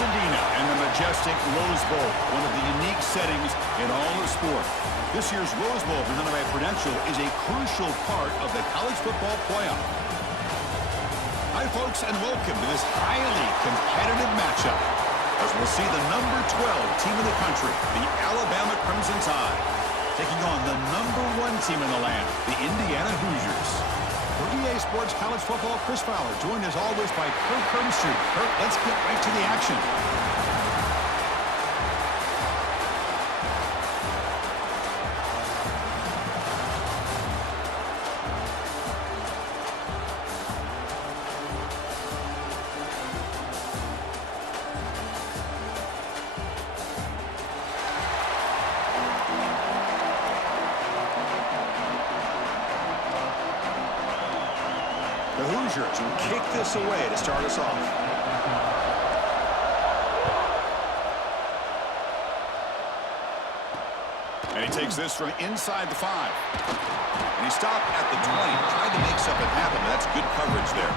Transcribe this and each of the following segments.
Pasadena and the majestic Rose Bowl, one of the unique settings in all of sport. This year's Rose Bowl, presented by Prudential, is a crucial part of the college football playoff. Hi, folks, and welcome to this highly competitive matchup, as we'll see the number 12 team in the country, the Alabama Crimson Tide, taking on the number 1 team in the land, the Indiana Hoosiers. For EA Sports College Football, Chris Fowler, joined as always by Kirk Hermstreet. Kirk, let's get right to the action. The Hoosiers will kick this away to start us off. And he takes this from inside the 5. And he stopped at the 20. Tried to make something happen, but that's good coverage there.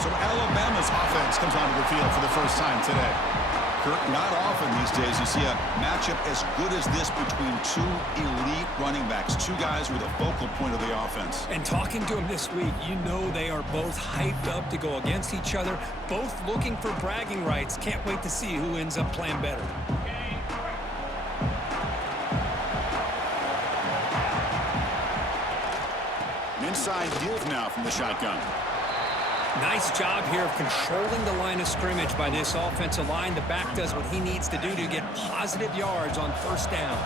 So Alabama's offense comes onto the field for the first time today. Kirk, not often these days you see a matchup as good as this between two elite running backs, two guys who are the focal point of the offense. And talking to them this week, you know they are both hyped up to go against each other, both looking for bragging rights. Can't wait to see who ends up playing better. An inside give now from the shotgun. Nice job here of controlling the line of scrimmage by this offensive line. The back does what he needs to do to get positive yards on first down.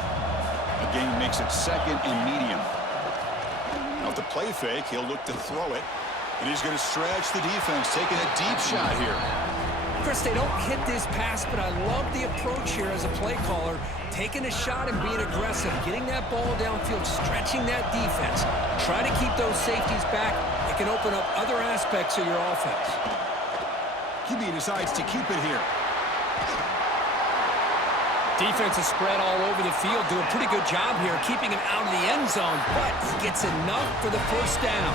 Again, makes it second and medium. Now with the play fake, he'll look to throw it. And he's going to stretch the defense, taking a deep shot here. Chris, they don't hit this pass, but I love the approach here as a play caller. Taking a shot and being aggressive, getting that ball downfield, stretching that defense. Try to keep those safeties back. It can open up other aspects of your offense. QB decides to keep it here. Defense is spread all over the field. Do a pretty good job here keeping him out of the end zone, but he gets enough for the first down.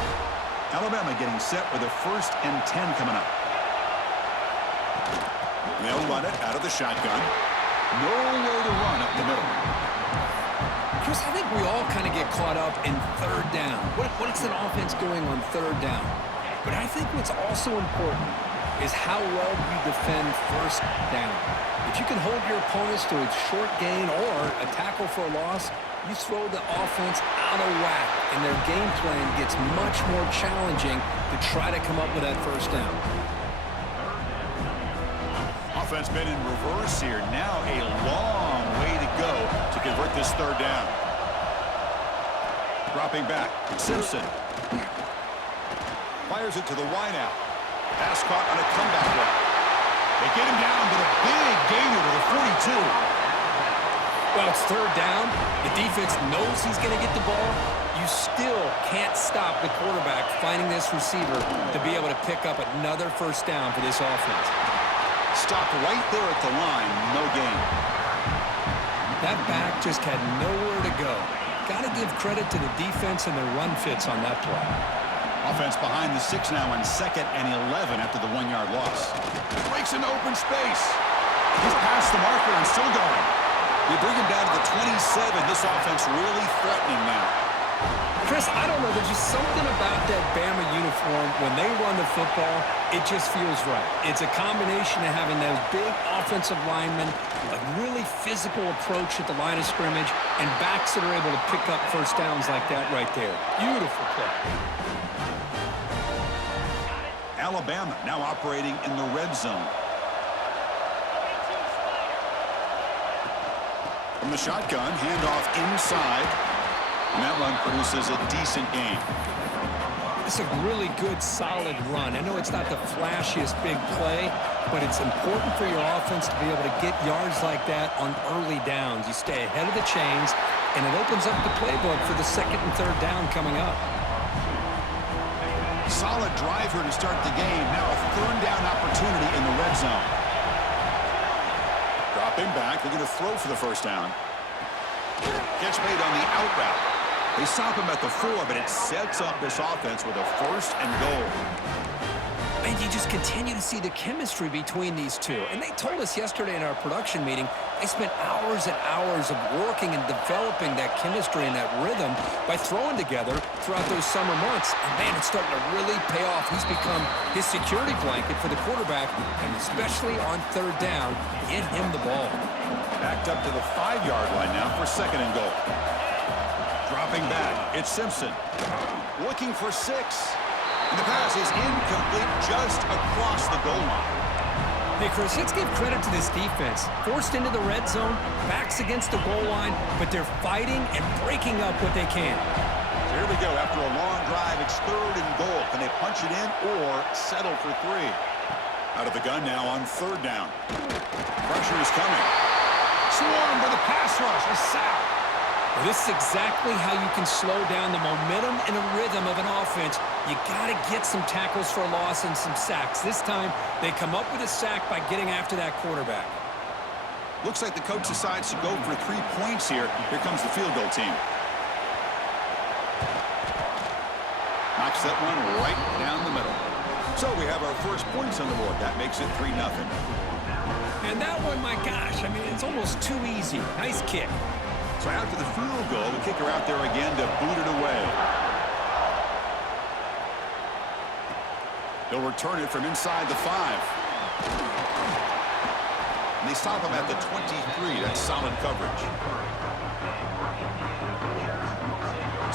Alabama getting set with a 1st and 10 coming up. They'll run it out of the shotgun. Nowhere to run up the middle. Chris, I think we all kind of get caught up in third down. What is an offense doing on third down? But I think what's also important is how well you defend first down. If you can hold your opponents to a short gain or a tackle for a loss, you throw the offense out of whack, and their game plan gets much more challenging to try to come up with that first down. Offense been in reverse here. Now a long way to go to convert this third down. Dropping back. Simpson. Fires it to the wideout. Pass caught on a comeback route. They get him down, but a big gainer to the 42. Well, it's third down. The defense knows he's going to get the ball. You still can't stop the quarterback finding this receiver to be able to pick up another first down for this offense. Stopped right there at the line. No gain. That back just had nowhere to go. Got to give credit to the defense and their run fits on that play. Offense behind the 6 now on 2nd and 11 after the 1-yard loss. Breaks into open space. He's past the marker and still going. They bring him down to the 27. This offense really threatening now. Chris, I don't know. There's just something about that Bama uniform. When they run the football, it just feels right. It's a combination of having those big offensive linemen, a really physical approach at the line of scrimmage, and backs that are able to pick up first downs like that right there. Beautiful play. Alabama now operating in the red zone. From the shotgun, handoff inside. And that run produces a decent gain. It's a really good, solid run. I know it's not the flashiest big play, but it's important for your offense to be able to get yards like that on early downs. You stay ahead of the chains, and it opens up the playbook for the 2nd and 3rd down coming up. Solid driver to start the game. Now a 3rd down opportunity in the red zone. Dropping back. They're going to throw for the first down. Catch made on the out route. They stop him at the 4, but it sets up this offense with a 1st and goal. And You just continue to see the chemistry between these two. And they told us yesterday in our production meeting, they spent hours and hours of working and developing that chemistry and that rhythm by throwing together throughout those summer months. And, man, it's starting to really pay off. He's become his security blanket for the quarterback, and especially on third down, get him the ball. Backed up to the 5-yard line now for 2nd and goal. Dropping back, it's Simpson. Looking for 6. And the pass is incomplete just across the goal line. Hey, Chris, let's give credit to this defense. Forced into the red zone, backs against the goal line, but they're fighting and breaking up what they can. So here we go. After a long drive, it's 3rd and goal. Can they punch it in or settle for 3? Out of the gun now on 3rd down. Pressure is coming. Swarmed by the pass rush. A sack. Well, this is exactly how you can slow down the momentum and the rhythm of an offense. You got to get some tackles for a loss and some sacks. This time, they come up with a sack by getting after that quarterback. Looks like the coach decides to go for 3 points here. Here comes the field goal team. Knocks that one right down the middle. So we have our first points on the board. That makes it 3-0. And that one, my gosh, I mean, it's almost too easy. Nice kick. So after the field goal, the kicker out there again to boot it away. They'll return it from inside the 5. And they stop him at the 23. That's solid coverage.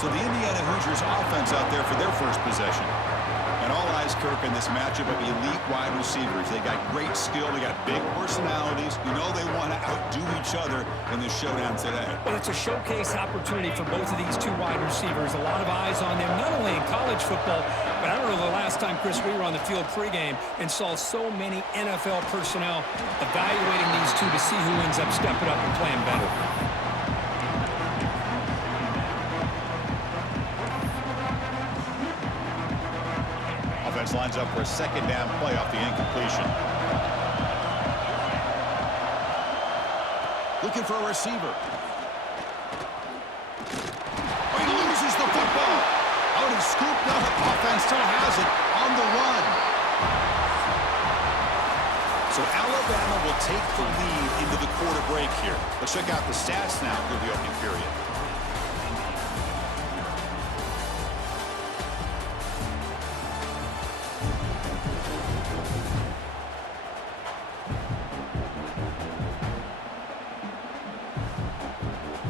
So the Indiana Hoosiers offense out there for their first possession. And all eyes, Kirk, in this matchup of elite wide receivers. They got great skill. They got big personalities. You know they want to outdo each other in this showdown today. Well, it's a showcase opportunity for both of these 2 wide receivers. A lot of eyes on them, not only in college football, but I don't know the last time, Chris, we were on the field pregame and saw so many NFL personnel evaluating these 2 to see who ends up stepping up and playing better. Lines up for a 2nd down play off the incompletion. Looking for a receiver. Oh, he loses the football. Out and scooped up. Offense still has it on the run. So Alabama will take the lead into the quarter break here. Let's check out the stats now through the opening period.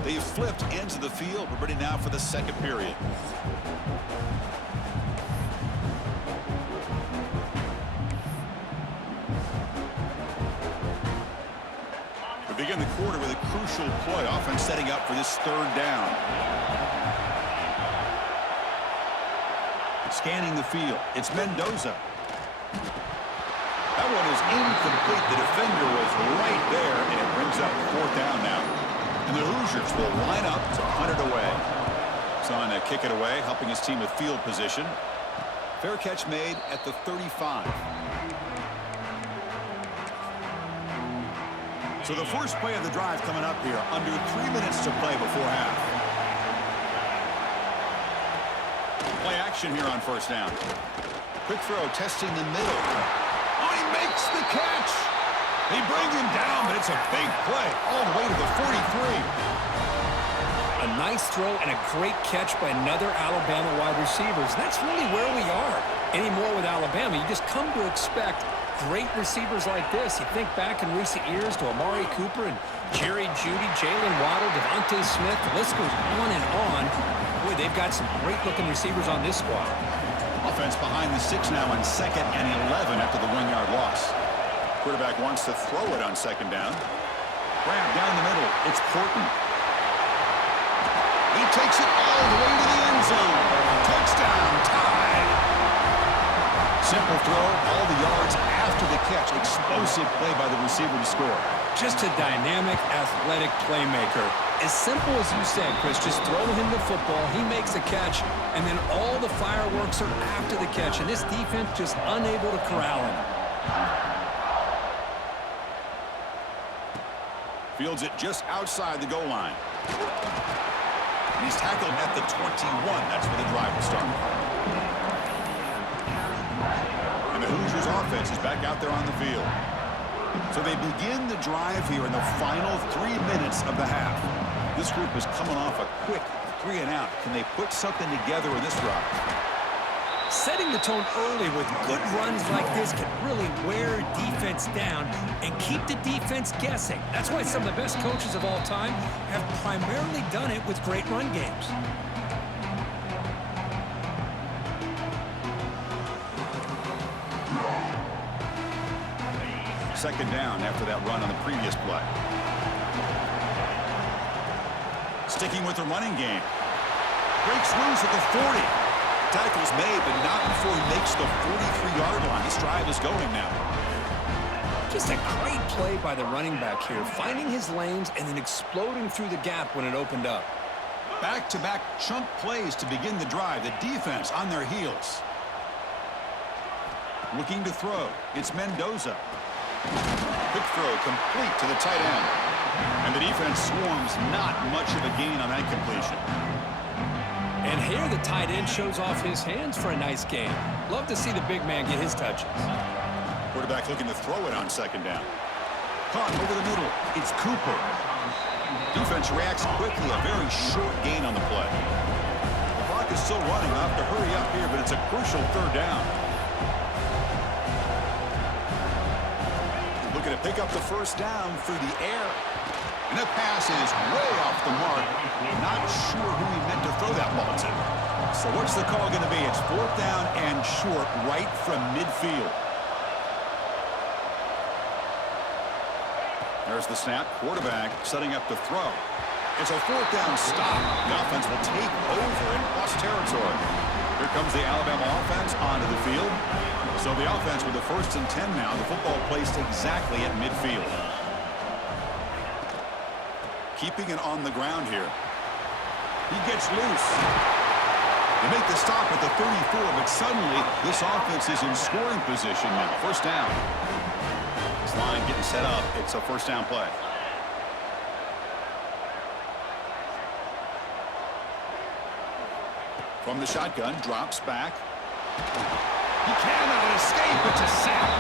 They've flipped ends of the field. We're ready now for the 2nd period. We begin the quarter with a crucial play. Offense setting up for this 3rd down. Scanning the field. It's Mendoza. That one is incomplete. The defender was right there, and it brings up 4th down now. And the Hoosiers will line up to punt it away. Son to kick it away, helping his team with field position. Fair catch made at the 35. So the first play of the drive coming up here. Under 3 minutes to play before half. Play action here on 1st down. Quick throw, testing the middle. Oh, he makes the catch. They bring him down, but it's a big play all the way to the 43. A nice throw and a great catch by another Alabama wide receiver. That's really where we are anymore with Alabama. You just come to expect great receivers like this. You think back in recent years to Amari Cooper and Jerry Jeudy, Jalen Waddle, Devontae Smith. The list goes on and on. Boy, they've got some great-looking receivers on this squad. Offense behind the 6 now on 2nd and 11 after the 1-yard loss. Quarterback wants to throw it on 2nd down. Grab down the middle. It's Porton. He takes it all the way to the end zone. Touchdown, tied. Simple throw, all the yards after the catch. Explosive play by the receiver to score. Just a dynamic, athletic playmaker. As simple as you said, Chris, just throw him the football, he makes a catch, and then all the fireworks are after the catch, and this defense just unable to corral him. Fields it just outside the goal line. And he's tackled at the 21. That's where the drive will start. And the Hoosiers offense is back out there on the field. So they begin the drive here in the final 3 minutes of the half. This group is coming off a quick 3 and out. Can they put something together in this drive? Setting the tone early with good runs like this can really wear a defense down and keep the defense guessing. That's why some of the best coaches of all time have primarily done it with great run games. Second down after that run on the previous play. Sticking with the running game. Breaks loose at the 40. Tackles made, but not before he makes the 43-yard line. This drive is going now. Just a great play by the running back here, finding his lanes and then exploding through the gap when it opened up. Back-to-back chunk plays to begin the drive. The defense on their heels. Looking to throw. It's Mendoza. Quick throw complete to the tight end. And the defense swarms, not much of a gain on that completion. And here the tight end shows off his hands for a nice gain. Love to see the big man get his touches. Quarterback looking to throw it on second down. Caught over the middle. It's Cooper. Defense reacts quickly. A very short gain on the play. The clock is still running. I'll have to hurry up here, but it's a crucial third down. Looking to pick up the first down through the air. And that pass is way off the mark. Not sure who he meant to throw that ball to. So what's the call going to be? It's fourth down and short right from midfield. There's the snap. Quarterback setting up to throw. It's a fourth down stop. The offense will take over in plus territory. Here comes the Alabama offense onto the field. So the offense with the 1st and 10 now. The football placed exactly at midfield. Keeping it on the ground here. He gets loose. They make the stop at the 34, but suddenly this offense is in scoring position now. First down. This line getting set up. It's a first down play. From the shotgun, drops back. He cannot escape. It's a sack.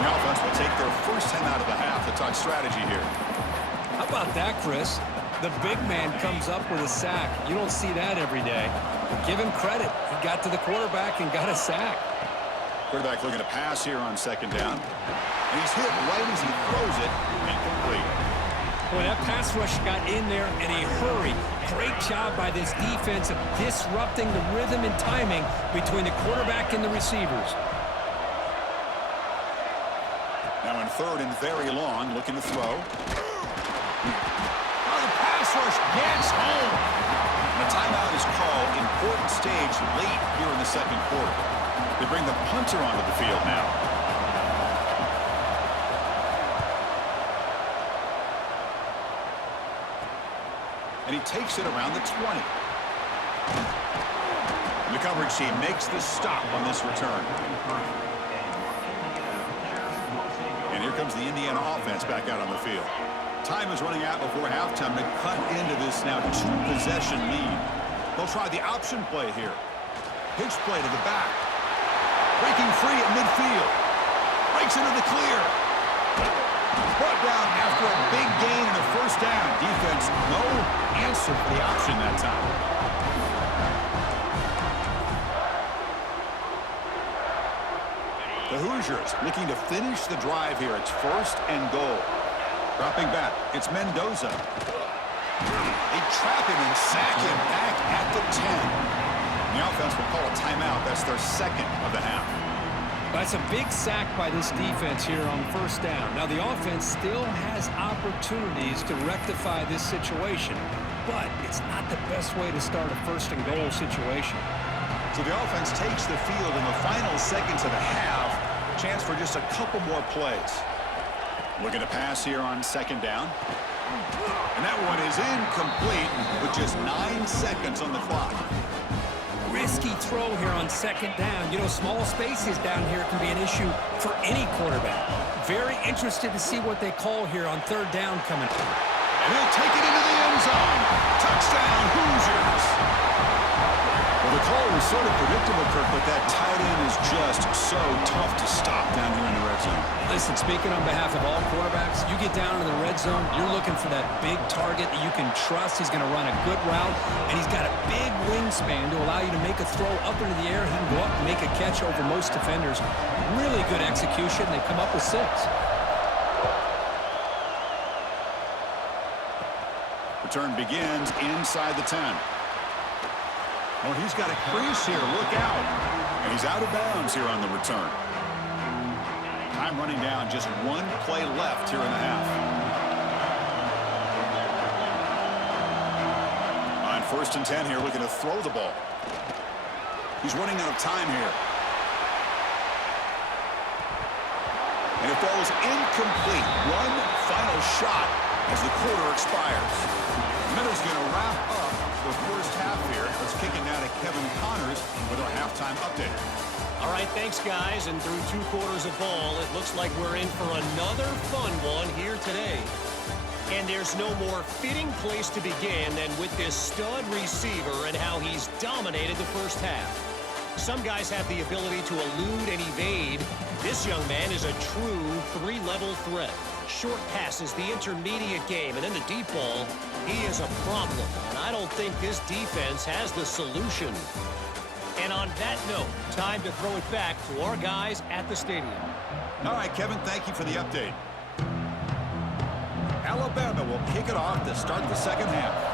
The offense will take their first 10 out of the half. The talk strategy here. How about that, Chris? The big man comes up with a sack. You don't see that every day. But give him credit. He got to the quarterback and got a sack. Quarterback looking to pass here on second down. And he's hit right as he throws it. Incomplete. Boy, that pass rush got in there in a hurry. Great job by this defense of disrupting the rhythm and timing between the quarterback and the receivers. Now in third and very long, looking to throw. Oh, the pass rush gets home. And a timeout is called. Important stage late here in the second quarter. They bring the punter onto the field now. And he takes it around the 20. And the coverage team makes the stop on this return. And here comes the Indiana offense back out on the field. Time is running out before halftime to cut into this now two-possession lead. They'll try the option play here. Pitch play to the back. Breaking free at midfield. Breaks into the clear. Brought down after a big gain in the first down. Defense, no answer for the option that time. The Hoosiers looking to finish the drive here. It's 1st and goal. Dropping back, it's Mendoza. They trap him and sack him back at the 10. The offense will call a timeout. That's their second of the half. That's a big sack by this defense here on first down. Now, the offense still has opportunities to rectify this situation, but it's not the best way to start a 1st and goal situation. So the offense takes the field in the final seconds of the half. Chance for just a couple more plays. Looking to pass here on second down. And that one is incomplete with just 9 seconds on the clock. Risky throw here on second down. You know, small spaces down here can be an issue for any quarterback. Very interested to see what they call here on third down coming. And he'll take it into the end zone. Touchdown, Hoosiers. The The call was sort of predictable, Kirk, but that tight end is just so tough to stop down here in the red zone. Listen, speaking on behalf of all quarterbacks, you get down into the red zone, you're looking for that big target that you can trust. He's going to run a good route, and he's got a big wingspan to allow you to make a throw up into the air. He can go up and make a catch over most defenders. Really good execution. They come up with 6. Return begins inside the 10. Oh, he's got a crease here. Look out. And he's out of bounds here on the return. Time running down. Just 1 play left here in the half. On 1st and 10 here, looking to throw the ball. He's running out of time here. And it falls incomplete. One final shot as the quarter expires. Minutes going to wrap up the first half here. Let's kick it now to Kevin Connors with our halftime update. All right, thanks, guys. And through 2 quarters of ball, it looks like we're in for another fun one here today. And there's no more fitting place to begin than with this stud receiver and how he's dominated the first half. Some guys have the ability to elude and evade. This young man is a true 3-level threat. Short passes, the intermediate game, and then the deep ball. He is a problem, and I don't think this defense has the solution. And on that note, time to throw it back to our guys at the stadium. All right, Kevin, thank you for the update. Alabama will kick it off to start the second half.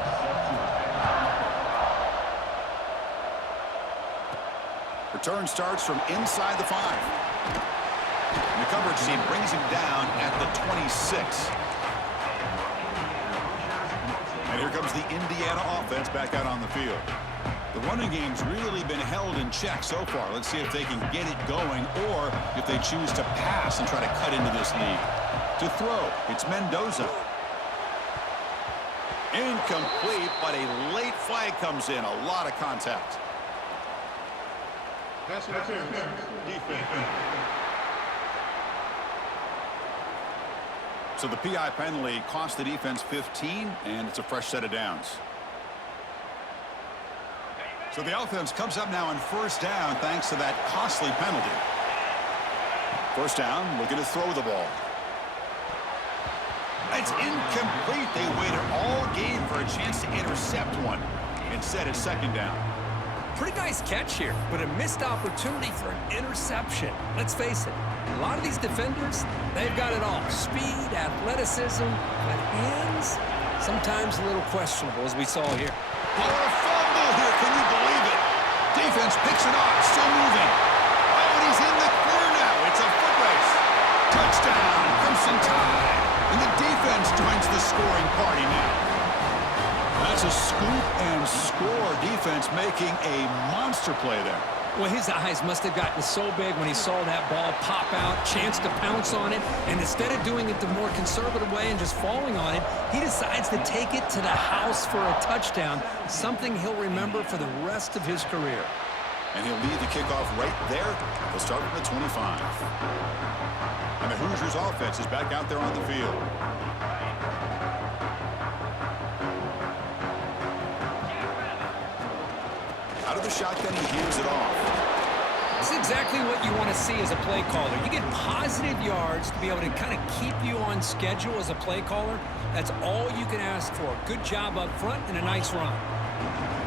Return starts from inside the 5. And the coverage team brings him down at the 26. And here comes the Indiana offense back out on the field. The running game's really been held in check so far. Let's see if they can get it going or if they choose to pass and try to cut into this lead. To throw, it's Mendoza. Incomplete, but a late flag comes in. A lot of contact. Defense. So the PI penalty cost the defense 15, and it's a fresh set of downs. So the offense comes up now on 1st down thanks to that costly penalty. 1st down, looking to throw the ball. It's incomplete. They waited all game for a chance to intercept one. Instead, it's 2nd down. Pretty nice catch here, but a missed opportunity for an interception. Let's face it, a lot of these defenders, they've got it all. Speed, athleticism, but hands, sometimes a little questionable, as we saw here. Oh, a fumble here. Can you believe it? Defense picks it up, still moving. Oh, and he's in the clear now. It's a foot race. Touchdown, Crimson Tide. And the defense joins the scoring party now. That's a scoop and score. Defense making a monster play there. Well, his eyes must have gotten so big when he saw that ball pop out, chance to pounce on it, and instead of doing it the more conservative way and just falling on it, he decides to take it to the house for a touchdown, something he'll remember for the rest of his career. And he'll lead the kickoff right there. They'll start at the 25. And the Hoosiers offense is back out there on the field. Out of the shotgun, he hears it off. This is exactly what you want to see as a play caller. You get positive yards to be able to kind of keep you on schedule as a play caller. That's all you can ask for. Good job up front and a nice run.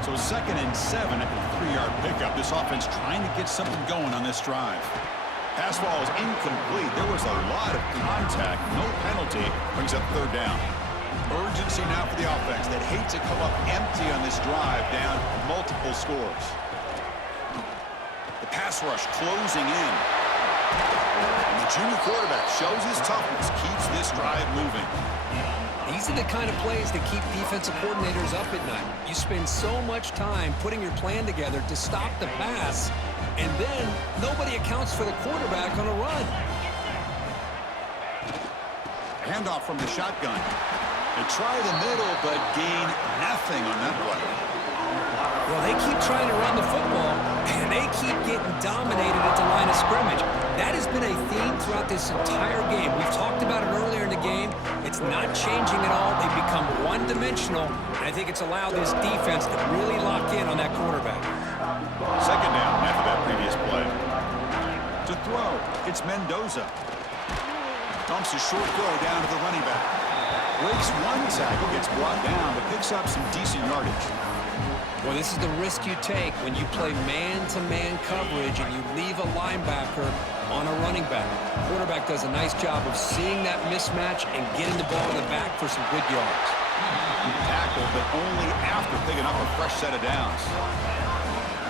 So 2nd and 7 at the 3-yard pickup. This offense trying to get something going on this drive. Pass ball is incomplete. There was a lot of contact. No penalty. Brings up 3rd down. Urgency now for the offense that hates to come up empty on this drive, down multiple scores. The pass rush closing in. And the junior quarterback shows his toughness, keeps this drive moving. These are the kind of plays that keep defensive coordinators up at night. You spend so much time putting your plan together to stop the pass, and then nobody accounts for the quarterback on a run. Handoff from the shotgun. They try the middle, but gain nothing on that play. Well, they keep trying to run the football, and they keep getting dominated at the line of scrimmage. That has been a theme throughout this entire game. We've talked about it earlier in the game. It's not changing at all. They've become one-dimensional, and I think it's allowed this defense to really lock in on that quarterback. Second down after that previous play. To throw, it's Mendoza. Dumps a short throw down to the running back. Breaks one tackle, gets brought down, but picks up some decent yardage. Well, this is the risk you take when you play man-to-man coverage and you leave a linebacker on a running back. Quarterback does a nice job of seeing that mismatch and getting the ball in the back for some good yards. Tackle, but only after picking up a fresh set of downs.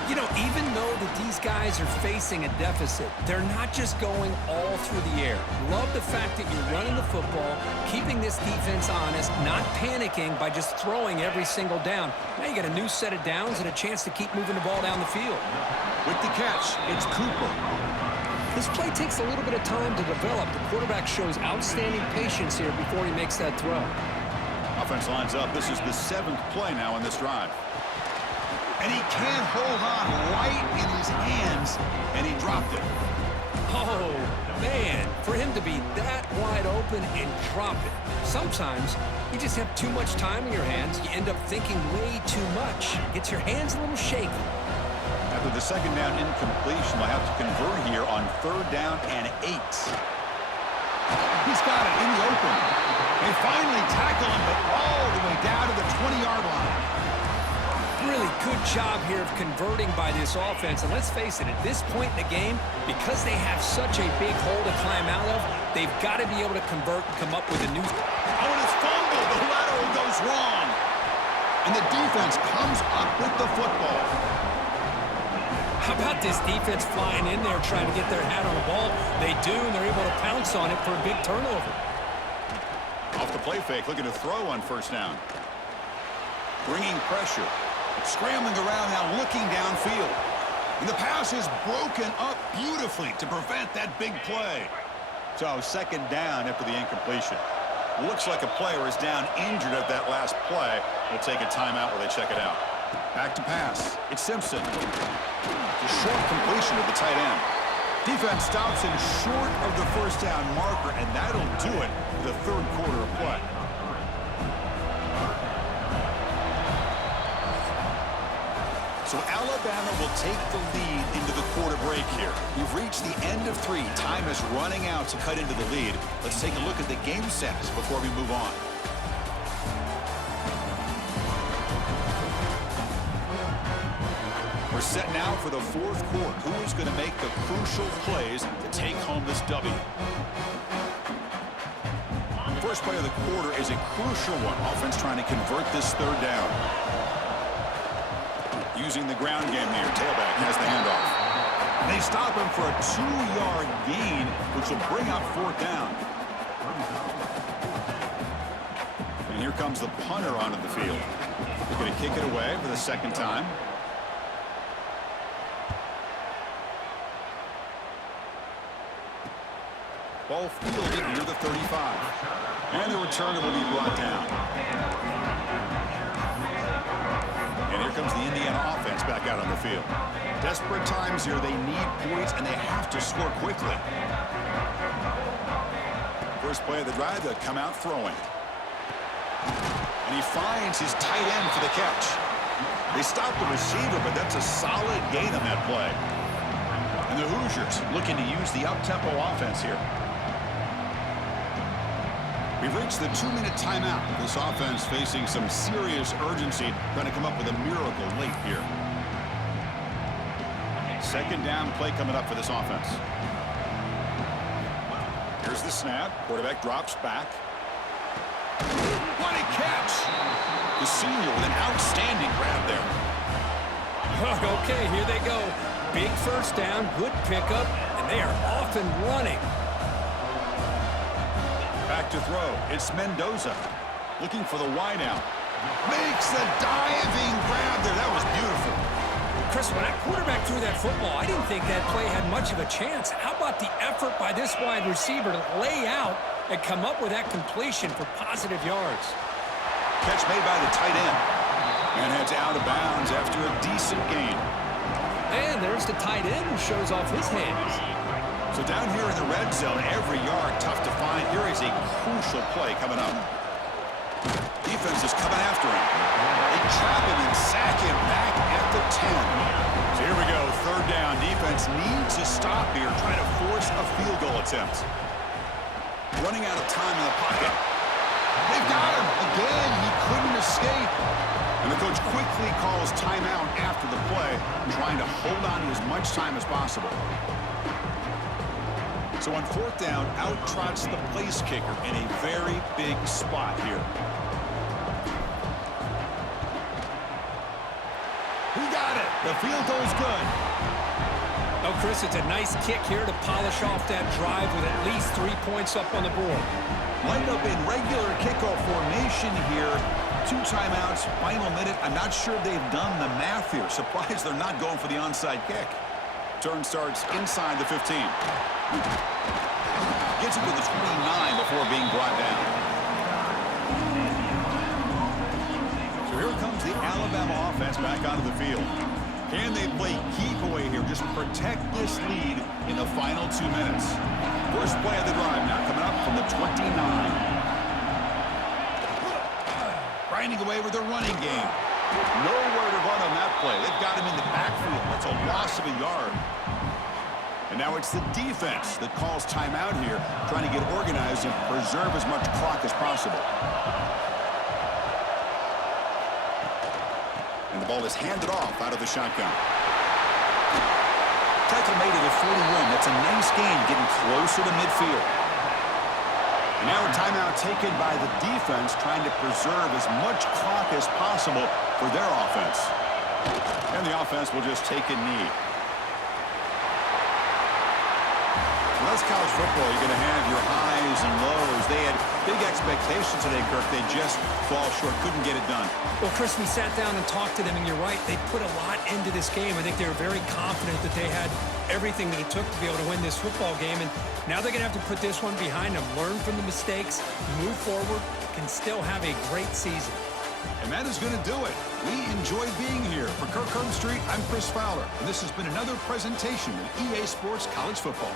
You know, even though that these guys are facing a deficit, they're not just going all through the air. Love the fact that you're running the football, keeping this defense honest, not panicking by just throwing every single down. Now you got a new set of downs and a chance to keep moving the ball down the field. With the catch, it's Cooper. This play takes a little bit of time to develop. The quarterback shows outstanding patience here before he makes that throw. Offense lines up. This is the 7th play now in this drive. And he can't hold on right in his hands, and he dropped it. Oh, man, for him to be that wide open and drop it. Sometimes you just have too much time in your hands. You end up thinking way too much. Gets your hands a little shaky. After the second down incompletion, they'll have to convert here on 3rd down and 8. He's got it in the open. They finally tackle him, but all the way down to the 20-yard line. Really good job here of converting by this offense. And let's face it, at this point in the game, because they have such a big hole to climb out of, they've got to be able to convert and come up with a new... Oh, and it's fumbled. The lateral goes wrong. And the defense comes up with the football. How about this defense flying in there trying to get their hat on the ball? They do, and they're able to pounce on it for a big turnover. Off the play fake, looking to throw on 1st down. Bringing pressure. Scrambling around now, looking downfield. And the pass is broken up beautifully to prevent that big play. So 2nd down after the incompletion. Looks like a player is down injured at that last play. We'll take a timeout while they check it out. Back to pass. It's Simpson. The short completion of the tight end. Defense stops him short of the 1st down marker, and that'll do it for the 3rd quarter of play. So Alabama will take the lead into the quarter break here. We've reached the end of 3. Time is running out to cut into the lead. Let's take a look at the game stats before we move on. We're set now for the 4th quarter. Who is going to make the crucial plays to take home this W? First play of the quarter is a crucial one. Offense trying to convert this 3rd down. Using the ground game here. Tailback has the handoff. They stop him for a 2-yard gain, which will bring up 4th down. And here comes the punter onto the field. They're going to kick it away for the 2nd time. Ball fielded near the 35. And the returner will be brought down. And here comes the Indiana offense back out on the field. Desperate times here. They need points, and they have to score quickly. First play of the drive, they'll come out throwing. And he finds his tight end for the catch. They stop the receiver, but that's a solid gain on that play. And the Hoosiers looking to use the up-tempo offense here. We've reached the 2-minute timeout. This offense facing some serious urgency, trying to come up with a miracle late here. 2nd down play coming up for this offense. Here's the snap. Quarterback drops back. What a catch! The senior with an outstanding grab there. Okay, here they go. Big 1st down, good pickup, and they are off and running. Back to throw. It's Mendoza looking for the wideout. Makes the diving grab there. That was beautiful. Chris, when that quarterback threw that football, I didn't think that play had much of a chance. How about the effort by this wide receiver to lay out and come up with that completion for positive yards? Catch made by the tight end. And heads out of bounds after a decent gain. And there's the tight end who shows off his hands. So down here in the red zone, every yard tough to find. Here is a crucial play coming up. Defense is coming after him. They trap him and sack him back at to 10. So here we go, third down. Defense needs to stop here, trying to force a field goal attempt. Running out of time in the pocket. They've got him. Again, he couldn't escape. And the coach quickly calls timeout after the play, trying to hold on to as much time as possible. So on fourth down, out trots the place kicker in a very big spot here. He got it. The field goal's good. Oh, Chris, it's a nice kick here to polish off that drive with at least 3 points up on the board. Lined up in regular kickoff formation here. 2 timeouts, final minute. I'm not sure they've done the math here. Surprised they're not going for the onside kick. Turn starts inside the 15. Gets it to the 29 before being brought down. So here comes the Alabama offense back onto the field. Can they play keep away here? Just protect this lead in the final 2 minutes. First play of the drive now coming up from the 29. Grinding away with their running game. Nowhere to run on that play. They've got him in the backfield. That's a loss of a yard. And now it's the defense that calls timeout here, trying to get organized and preserve as much clock as possible. And the ball is handed off out of the shotgun. Tackle made it at 41. That's a nice gain, getting closer to midfield. And now a timeout taken by the defense, trying to preserve as much clock as possible for their offense. And the offense will just take a knee. Well, that's college football. You're going to have your highs and lows. They had big expectations today, Kirk. They just fall short. Couldn't get it done. Well, Chris, we sat down and talked to them, and you're right. They put a lot into this game. I think they were very confident that they had everything that it took to be able to win this football game. And now they're going to have to put this one behind them, learn from the mistakes, move forward, can still have a great season. And that is going to do it. We enjoy being here. For Kirk Street, I'm Chris Fowler. And this has been another presentation of EA Sports College Football.